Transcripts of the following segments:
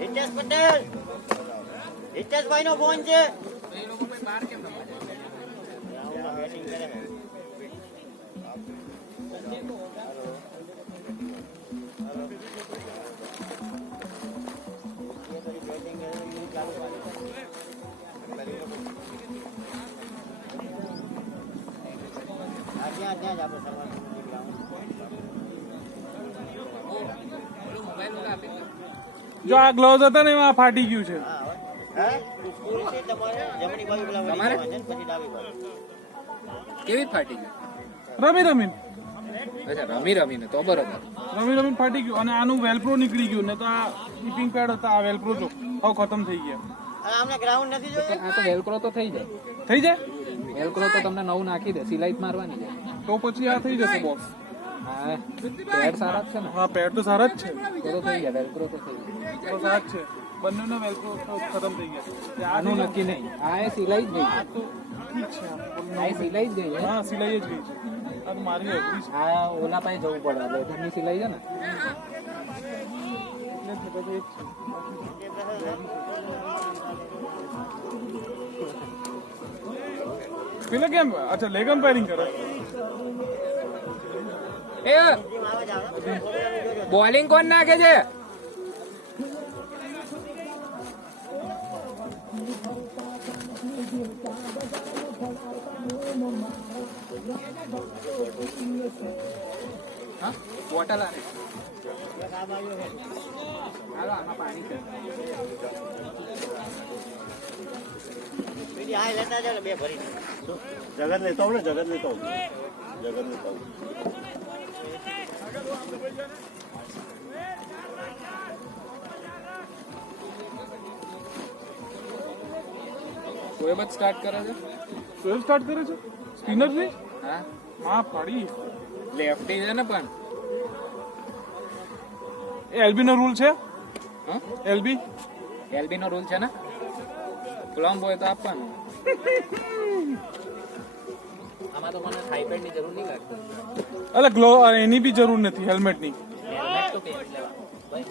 હિતેશ પટેલ, હિતેશભાઈ નો ફોન છે. ત્યાં જ આપણે જો આ ગ્લોવ્સ હતા ને એમાં ફાટી ગયું છે. કેવી ફાટી ગઈ? રમી અચ્છા રમીને તો બરોબર. ફાટી ગયું અને આનું વેલપ્રો નીકળી ગયું ને તો આ ટીપિંગ પેડ હતા આ વેલપ્રો જો હવે ખતમ થઈ ગયા. અમને ગ્રાઉન્ડ નથી જોયું. આ તો વેલક્રો તો થઈ જાય. વેલક્રો તો તમને નવું નાખી દે, સિલાઈ જ મારવાની છે તો પછી આ થઈ જશે બોક્સ. હા પેડ સારા જ છે ને? હા પેડ તો સારા જ છે. તો થઈ ગયા, વેલક્રો તો થઈ ગયા. તો સારા જ છે બંનેનો વેલક્રો ખતમ થઈ ગયા. આનું નક્કી નહીં, આ એ સિલાઈ જ ગઈ. આ તો ઠીક છે. આ એ સિલાઈ જ ગઈ. હા સિલાઈ જ ગઈ છે. આ તો મારી અઘરી છે. આ ઓલા પાસે જવું પડે એટલે ઘરની સિલાઈ છે ને. પેલા કેમ અચ્છા લેગ કમ્પેરિંગ કરે. એ બોલિંગ કોણ નાખે છે? બોટલ આવે આમાં પાણી છે. લેતા જાવ બે ભરી. જગત લેતો આવું ને, જગત લેતો આવું. શોએબ જ સ્ટાર્ટ કરે છે. સ્પિનર થી હા માં પડી. લેફ્ટી છે ને પણ એલબી નો રૂલ છે. હા એલબી એલબી નો રૂલ છે ને, ક્લમ્બ હોય તો આપવાનું. આમાં તો મને થાઈપેડ ની જરૂર નહીં લાગતી. અરે ગ્લો એની બી જરૂર નથી હેલ્મેટ ની. હેલ્મેટ તો પહેરી લેવા.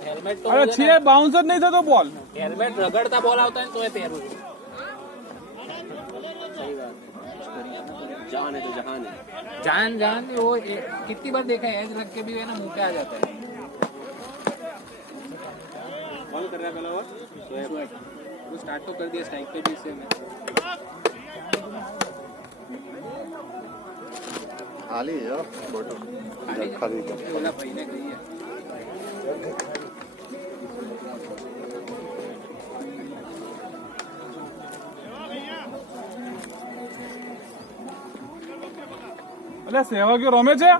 હેલ્મેટ તો અરે છે બાઉન્સ જ નહીં થતો બોલ. હેલ્મેટ રગડતા બોલ આવતા હોય ને તોય પહેરવું છે. सही बात. जान है तो जहान है. जान वो कितनी बार देखा है, एज लग के भी है ना मुंह पे आ जाता है. कौन कर रहा है पहला? वो स्टार्ट तो कर दिया स्ट्राइक पे भी से मैं. खाली है फोटो खाली ओला भाई ने कही है. એટલે સેવાકીઓ રમે છે.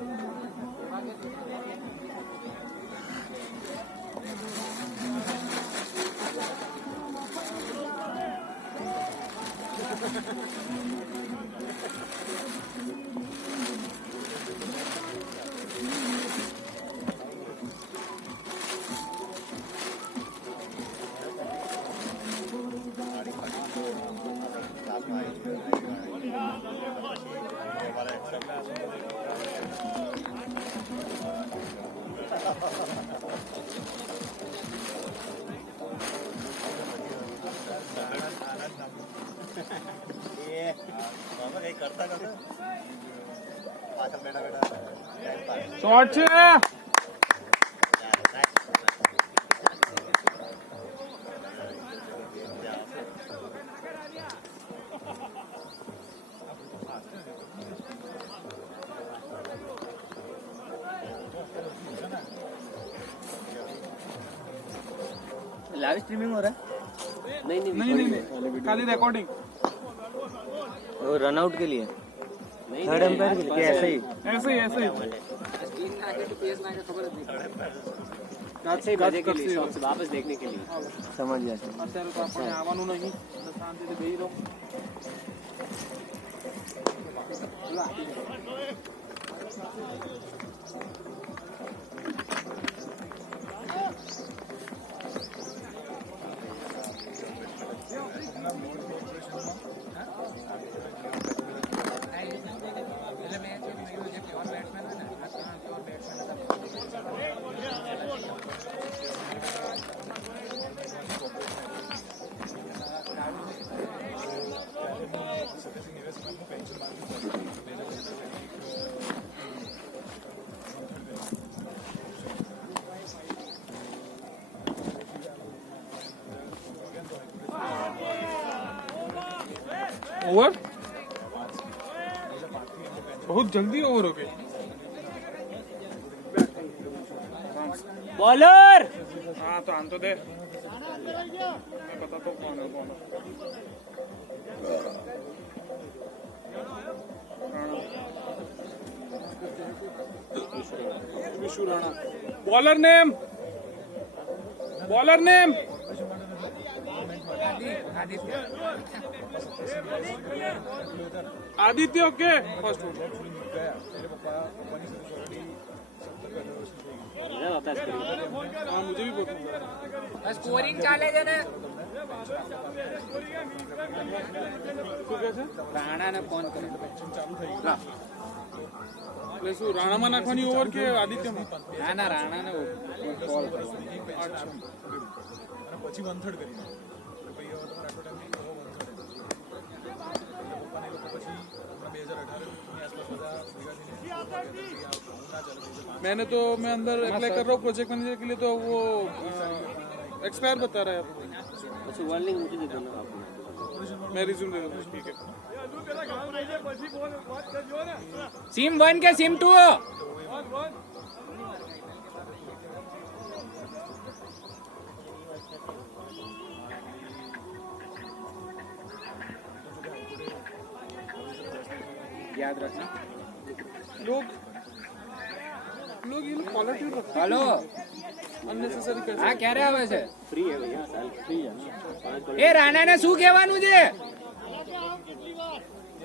શોર્ટ છે. लाइव स्ट्रीमिंग हो रहा है? नहीं खाली रिकॉर्डिंग. वो रन आउट के लिए थर्ड एम्पायर के लिए ऐसे ही ऐसे ही वापस देखने के लिए. समझ गया. અત્યારે તો આપણે આવવાનું નહીં તો શાંતિથી બેહી રહો. ओवर बहुत जल्दी ओवर हो गए. बॉलर हाँ तो आन तो दे. मैं बताता हूँ कौन है बॉलर. Vishu Rana. Bowler name Aditya. Okay first हाँ मुझे भी बहुत स्कोरिंग चाले છે ને શું કહે છે? રાણાને ફોન કર્યો એટલે શું રાણામાં નાખવાની ઓવર કે આદિત્યમાં? ના રાણાને કોલ કર્યો. પછી 1/3 કરી પછી હવે તમારે આટલો ટાઈમ પછી 2018 ની આસપાસ બધા ભેગા થઈને मैंने तो मैं अंदर अप्लाई कर रहा हूँ प्रोजेक्ट मैनेजर के लिए तो वो एक्सपायर बता रहा है. अच्छा वार्निंग मुझे दे देना आप. मैं रिज्यूम दे दूँ. ठीक है. સિમ 1 કે સિમ 2 याद रखना. लोग ये कॉलर ट्यून रखते हैं. हेलो अननेसेसरी कर. હા ક્યારે આવે છે? फ्री है भैया साल फ्री है ना. 5 એ રાણાને શું કહેવાનું છે?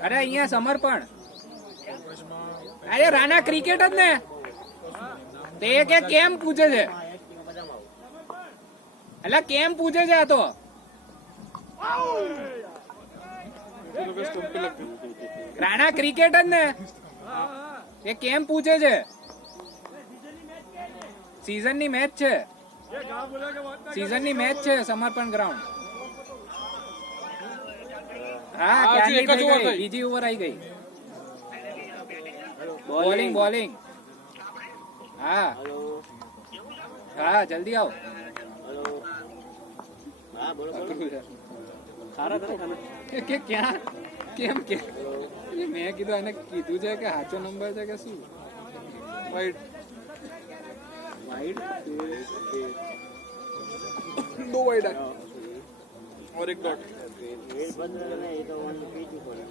અરે અહીંયા સમર્પણ. અરે રાણા ક્રિકેટ જ ને તે કે કેમ પૂછે છે? એટલે કેમ પૂછે છે આ તો? રાણા ક્રિકેટ જ ને એ કેમ પૂછે છે? સીઝનની મેચ છે. સીઝનની મેચ છે સમર્પણ ગ્રાઉન્ડ. હા ક્યાંની થઈ ગઈ? બીજી ઓવર આવી ગઈ. બોલિંગ હા હા જલ્દી આવો. हाँ बोलो सारा तरह खाना કે ક્યાં કેમ કે મેં કીધું એને કીધું છે કે સાચો નંબર છે કે શું? वाइड वाइड 2 वाइड है और 1 डॉट. रेड बंद रहना ये तो 1 पीच ऊपर है.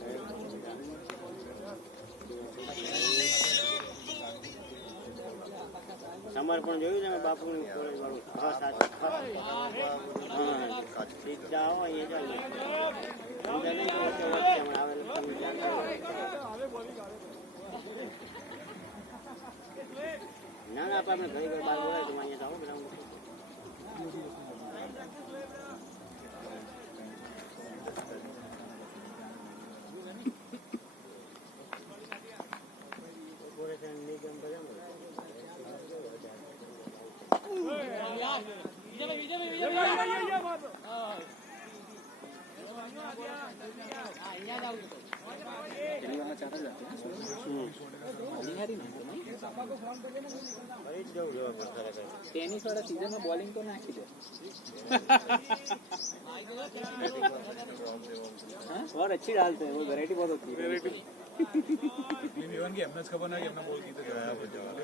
સમર્પણ જોયું છે મેં બાપુની કોલેજ વાળું. હા સાચું. હા ઠીક છે આવો અહીંયા ચાલો. સમજા નહીં તો વચ્ચે હમણાં આવેલું તમે જાણતા હોય. ના ના આપણે ઘરે ઘરે બહાર બોલાય તો અહીંયા આવો ગ્રાઉન્ડ. કોર્પોરેશન નિગમ બધા टेनिस वाला सीजन में बॉलिंग तो नाखी दे. और अच्छी डालते हैं वो वैरायटी बहुत होती है. ઇવન કે એમને જ ખબર ના કે એમના બોલ કીધે ગયા વધારે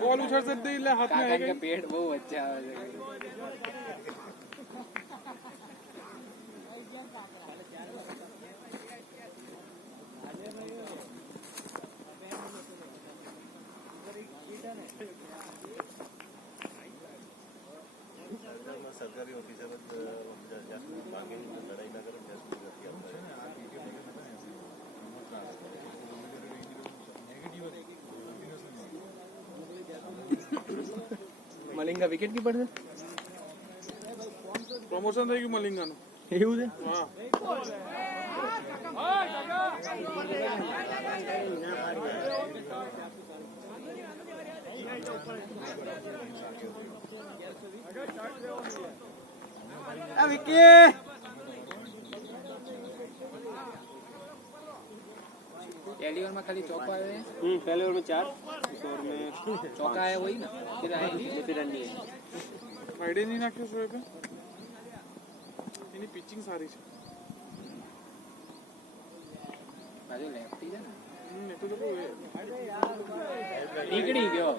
बॉल उछल सकते ही हाथ में काका आएगा. के पेट बहुत अच्छा आवे છે. સરકારી ઓફિસર જ જ્યાં સુધી બાર્ગેનિંગ લડાઈ ના કરે ત્યાં સુધી નથી આવતા. મલિંગા વિકેટ કીપર છે. પ્રમોશન થઈ ગયું મલિંગાનું. એવું છે. હા આ વિકી पहली ओवर में खाली चौका आए हैं. पहले ओवर में 4 इस ओवर में चौका आया वही ना फिर आए नहीं. फिर रन नहीं है. ફ્રાઈડે નહીં નાખ્યો શોએબે એની પિચિંગ સારી છે બાજુ લેફ્ટી છે ને એટલે તો કહું નીકળી ગયો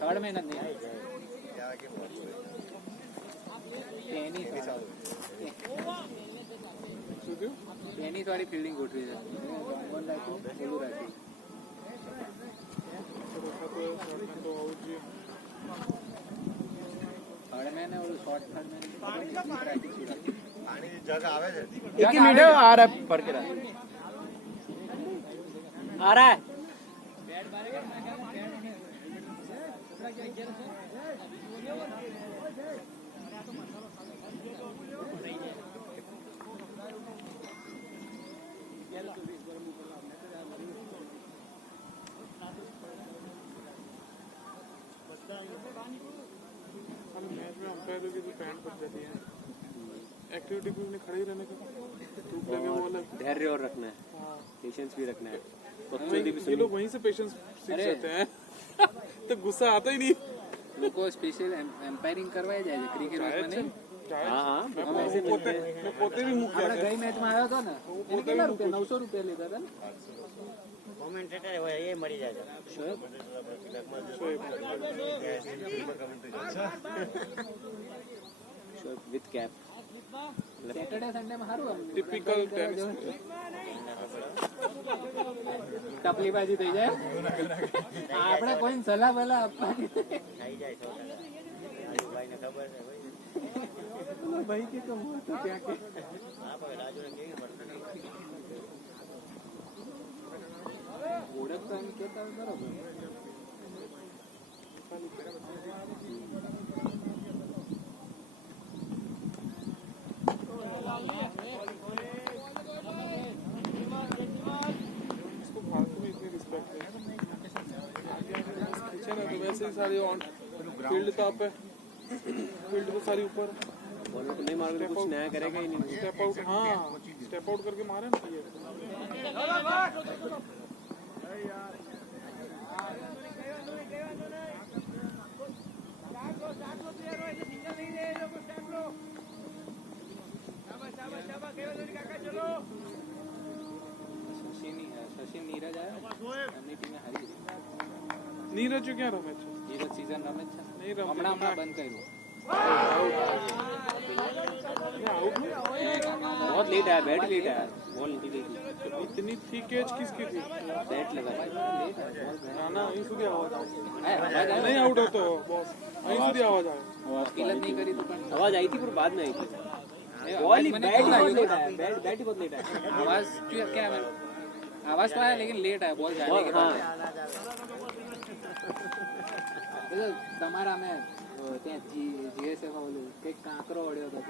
થર્ડ મહેનત નહીં ટેનિસ શું થયું ટેનિસ વાળી ફિલ્ડિંગ ગોઠવી છે ઓન રાખ્યું ઓલું રાખ્યું તો આવું જોઈએ થર્ડ મેન ઓલું શોર્ટ થર્ડ મેન પાણીની જગ આવે છે एक ही मिनट आ रहा है भर के आ रहा है मैच में अंपायर की जो पैंट पड़ जाती है एक्टिविटी भी उन्हें खड़े ही रहने का धूप लगे वो अलग धैर्य और रखना है हाँ पेशेंस भी रखना है ये लोग वहीं से पेशेंस सीख जाते हैं तो गुस्सा आता ही नहीं લોકો સ્પેશિયલ એમ્પાયરિંગ કરવાય જાય છે ક્રિકેટ મેચમાં નહીં હા હા मैं पोते भी मुँह આપણે ગઈ મેચમાં આવ્યો હતો ને એને કેટલા રૂપિયા 900 રૂપિયા લીધા હતા ને કોમેન્ટેટર હોય એ મળી જાય છે. Shoaib Shoaib with cap Saturday Sunday માં સારું આમ टिपिकल टेनिस ટપલીબાજી થઈ જાય આપણે કોઈ સલાહ બલા આપવાની થઈ જાય છો ભાઈને ખબર છે ભાઈ ભાઈ કે તો હું તો ત્યાં કે હા ભાઈ રાજુને કેવી પડતી ઓળખતા એમ કહેતા હોય બરાબર इसको भारत में इतनी रिस्पेक्ट है खींचे ना तो वैसे ही सारी ऑन फील्ड तो आप है फील्ड तो सारी ऊपर बॉलर को नहीं मारोगे तो कुछ नया करेगा ही नहीं स्टेप आउट हाँ स्टेप आउट करके मारे ना ये સચિન નીરજ આવ્યો એમની ટીમે હારી ગઈ नीरज जो क्या रमे છે નીરજ સીઝન રમે છે નહીં રમે હમણાં બંધ કર્યું आउट बहुत लेट आया बैट लेट आया बॉल नहीं देखी इतनी थी कैच किसकी थी बैट लगा लेट ना ना અહીં સુધી आवाज આવે आया नहीं आउट होतो बॉस અહીં સુધી आवाज આવે किलत नहीं करी तो आवाज आई थी पर बाद में आई थी बॉल ही बैट बहुत लेट आया बैट ही बहुत लेट आया आवाज क्या आवाज तो आया लेकिन लेट आया बॉल जाने के बाद તમારા અમે ત્યાં જીએસએફ ઓલું કંઈક કાંકરો ઓળ્યો હતો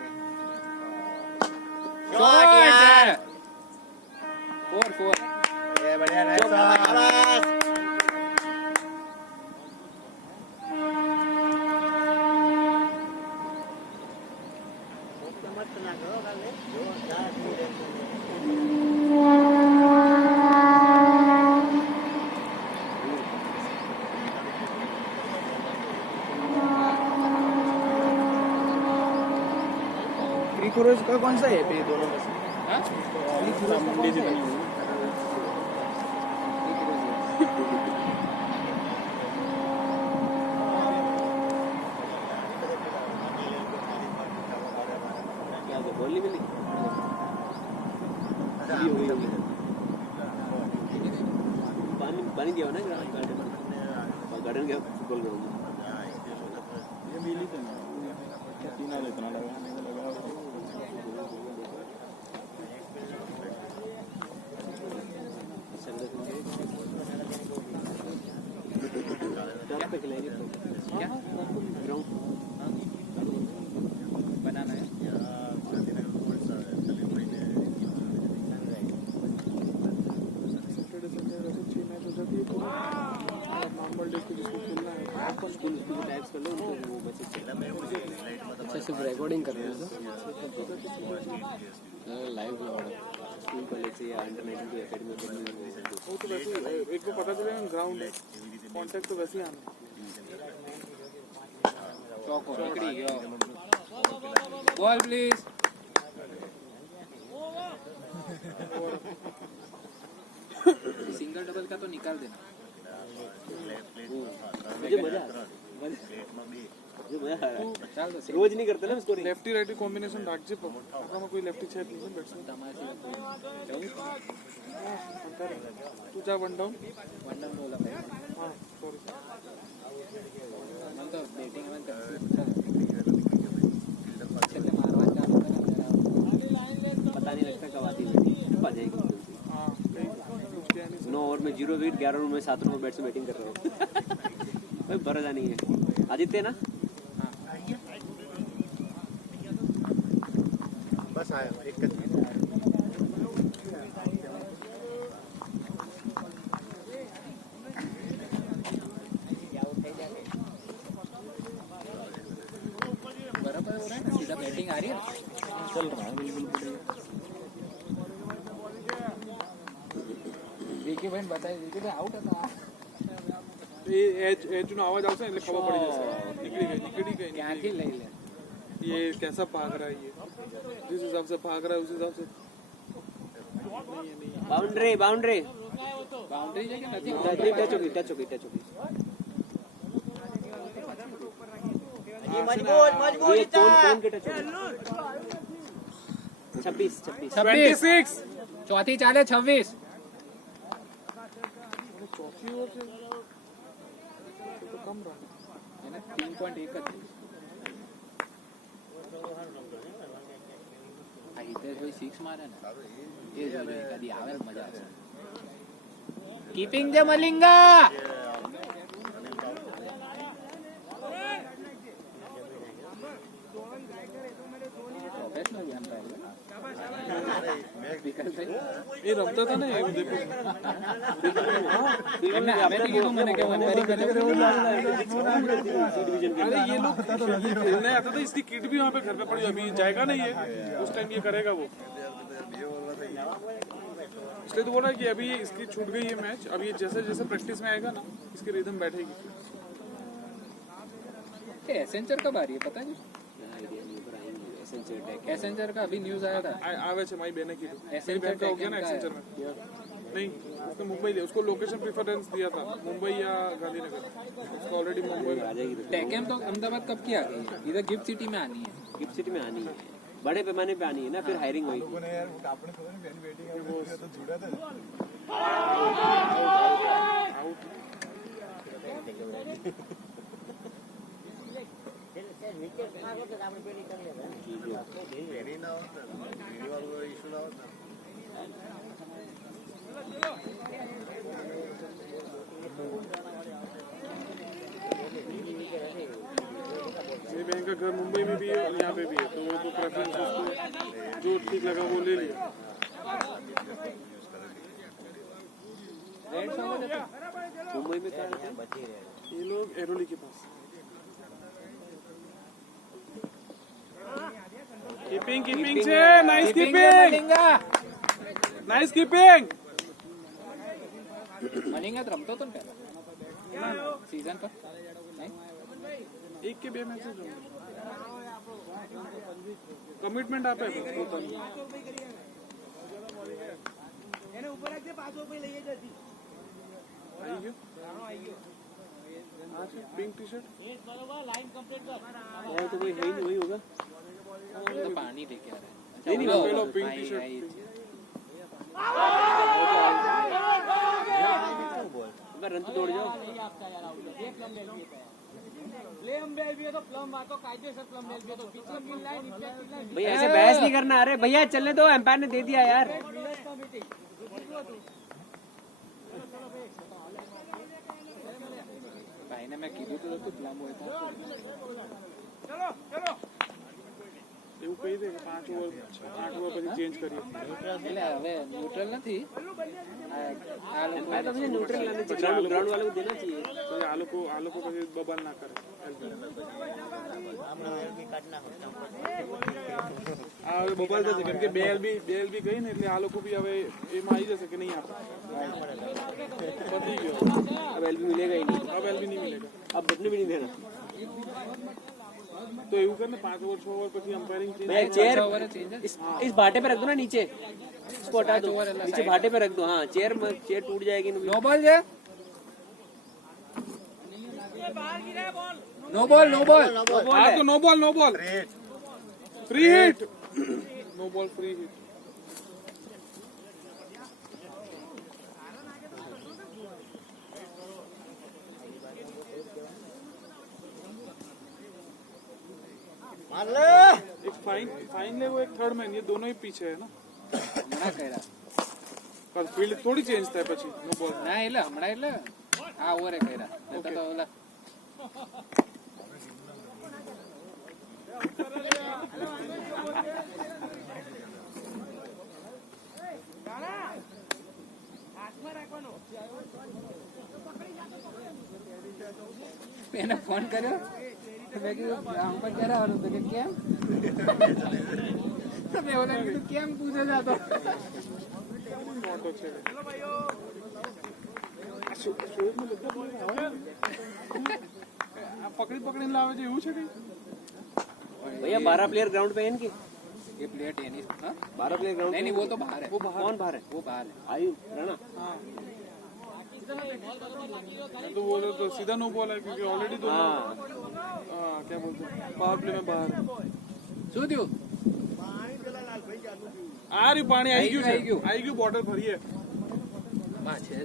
ફોર એ બઢિયા નાઈસ મત ના કરો કાલે જોરદાર क्रिकोरोज का कौन सा है ये दोनों में से मुंडी जितनी क्या बॉल नहीं मिली पानी दिया हो ना गार्डन गया फुटबॉल ग्राउंड में ये मिली तो ना तीन आले इतना लगा पे खिलाएंगे तो क्या ग्राउंड बनाना है सैटरडे संडे वैसे 6 मैच हो जाती है तो नॉर्मल डे को जिसको खेलना है आपको स्कूल टाइप्स कर लो उनको वो बच्चे अच्छा सिर्फ रिकॉर्डिंग कर रहे हो लाइव स्कूल कॉलेज से या अंडर 19 की एकेडमी वो तो वैसे एक को पता चलेगा ग्राउंड है कांटेक्ट तो वैसे ही आना ચોકો નીકળી ગયો બોલ પ્લીઝ सिंगल डबल का तो निकाल देना मुझे मजा आ रहा है ચાલ તો रोज नहीं करते ना स्कोरिंग લેફ્ટી રાઈટી કોમ્બિનેશન રાખજે આપણામાં કોઈ લેફ્ટી છે જ નહીં બેટ્સમેન તમારી તું જા વન ડાઉન વન ડાઉન બોલા હા સોરી મને તો બેટિંગ માં છેલ્લે મારવા ચાલુ કરે पता नहीं लगता कब आती है आ जाएगी હા कुछ क्या नहीं 9 ओवर में 0 विकेट 11 ओवर में 7 रन बैट से बैटिंग कर रहा हूँ भाई भरोसा नहीं है आदित्य ना बस आया एक बराबर हो रहा है ना सीधा बैटिंग आ रही है चल रहा है बिल्कुल विकी भाई बताई विकी भाई आउट था એ એજ નો અવાજ આવશે એટલે ખબર પડી જશે નીકળી ગઈ ક્યાંથી લઈ લે ये कैसा भाग रहा है ये जिस हिसाब से भाग रहा है उस हिसाब से बाउंड्री बाउंड्री बाउंड्री છે કે નથી टच होगी टच होगी टच होगी ये मजबूत मजबूत कौन के टच होगी 26 26 ચોથી ચાલે 26 चौथी ओवर से तो कम रहा એને 3.1 જ આ હિતેશ ભાઈ 6 મારે ને એ જોઈએ કદી આવે ને મજા આવશે કીપિંગ જે મલિંગા પ્રોફેશનલ એમ્પાયર ये रमता था ना ये देखो એમને હવેથી કીધું મને કે એમ્પાયરિંગ કરે अरे ये लोग खेलने आता था इसकी किट भी वहाँ पे घर पे पड़ी अभी जाएगा नहीं ये उस टाइम ये करेगा वो इसलिए तो बोल रहा है कि अभी इसकी छूट गई है मैच अब ये जैसे जैसे प्रैक्टिस में आएगा ना इसकी रिदम बैठेगी एसेंचर कब आ रही है पता नहीं एसेंचर का अभी न्यूज आया था आवे छे माई बेने की Accenture बैंक का हो गया ना का है। एक्सेंचर में नहीं उसने मुंबई लिया उसको लोकेशन प्रेफरेंस दिया था मुंबई या गांधीनगर उसको ऑलरेडी मुंबई में आ जाएगी टेकेम तो अहमदाबाद कब की आ गई है इधर गिफ्ट सिटी में आनी है गिफ्ट सिटी में आनी है बड़े पैमाने पे आनी है ना फिर हायरिंग होगी आउट भेड़ी ना होता भेड़ी वालों इशू ना होता मेरी बहन का घर मुंबई में भी है और यहाँ पे भी है तो वो तो प्रेफरेंस उसको जो ठीक लगा वो ले लिया मुंबई में क्या ये लोग एरोली के पास कीपिंग कीपिंग से nice keeping Malinga nice keeping Malinga तो रमतो तो ने पहला सीजन पर नहीं एक के बे मैच कमिटमेंट आपे પોતાની એને ઉપર રાખજે પાછો ઉપર લઈ જતી આવી ગયો આ છે પિંક ટી-શર્ટ और तो कोई है ही नहीं वही होगा तो पानी लेके आ रहा है नहीं नहीं पहले पिंक आई- टी-शर्ट आई- अगर रन तो दौड़ जाओ भैया ऐसे बहस नहीं करना अरे भैया चलने दो एम्पायर ने दे दिया यार भाई ने मैं कीधું તો પ્લમ હોય તો એવું કહી દે કે 8 ઓવર પછી ચેન્જ કરીએ એટલે હવે ન્યુટ્રલ નથી આ લોકો एम्पायर तो मुझे न्यूट्रल लाने चाहिए ग्राउंड वालों को देना चाहिए તો આ લોકો પછી બબાલ ના કરે આ હવે બબાલ થશે કેમ કે બે એલબી ગઈ ને એટલે આ લોકો બી હવે એમાં આવી જશે કે નહીં આપે પતી ગયો अब एलबी मिलेगा ही नहीं अब एलबी नहीं मिलेगा अब बचने भी नहीं देना તો એવું કરે ને 5 ઓવર 6 ઓવર પછી અમ્પાયરિંગ मैं चेयर ओवर चेंज इस भाटे पे रख दो ना नीचे, इसको हटा दो, नीचे भाटे पे रख दो। हाँ चेयर टूट जाएगी ना। नो बॉल है, नो बॉल नो बॉल हाँ तो no ball free hit no ball free hit. मार ले। एक फाइन ले वो एक थर्ड मैन, ये दोनों ही पीछे है ना। હમણાં કર્યા पर फील्ड थोड़ी चेंज થાય પછી नो बॉल। ના એટલે હમણાં એટલે આ ઓવરે કર્યા નકર તો ઓલા એને ફોન કર્યો મેં કીધું આમ પર ક્યારે આવવાનું તો કે કેમ તો મેં ઓલા કીધું કેમ પૂછે જાતો મોટો છે આ પકડીને લાવે છે એવું છે કઈ? भैया 12 प्लेयर ग्राउंड पे है इनके, ये प्लेयर टेनिस हाँ 12 प्लेयर ग्राउंड नहीं नहीं वो तो बाहर है कौन बाहर है? वो बाहर है आयु राणा। मैं तो बोल रहा तो सीधा नो बॉल है क्योंकि ऑलरेडी दोनों क्या बोलते हैं पावर प्ले में बाहर है। શું થયું आ रही पानी आई आई गયું. क्यों बॉटल भरी है માં છે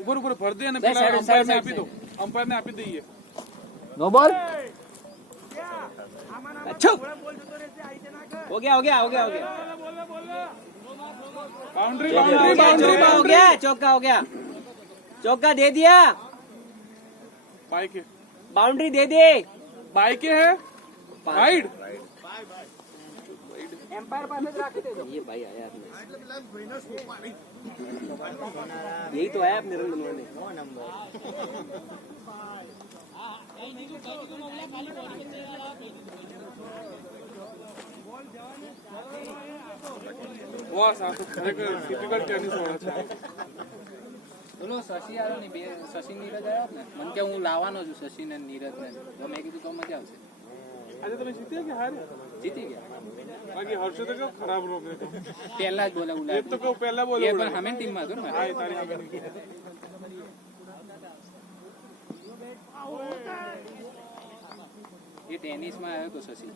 ऊपर भर दे Back side, अंपायर ने side, आपी दो, अंपायर ने आपी दी है। No ball. अच्छा हो गया बाउंड्री हो गया, चौका हो गया, चौका दे दिया, बाइक है, बाउंड्री दे दे। बाइक है राइड। एम्पायर पास में रख दे। ये भाई आया अपने, यही तो आया अपने रन बनवाने। વાહ સાચું ખરેખર ટિપિકલ ટેનિસ વાળા છે। બોલો શશી આવ્યો ને બે શશી નીરજ આવ્યો ને મને કે હું લાવવાનો છું શશી ને નીરજ ને તો મેં કીધું તો મજા આવશે આજે તમે જીત્યા કે હારે? જીતી ગયા બાકી હર્ષ તો કેવો ખરાબ રોકે તો પહેલા જ બોલે એ ઉડાડી તો કેવું પહેલા બોલ એ પણ હમે ટીમમાં હતો ને હા એ તારી સામે એ ટેનિસમાં આવ્યો તો શશી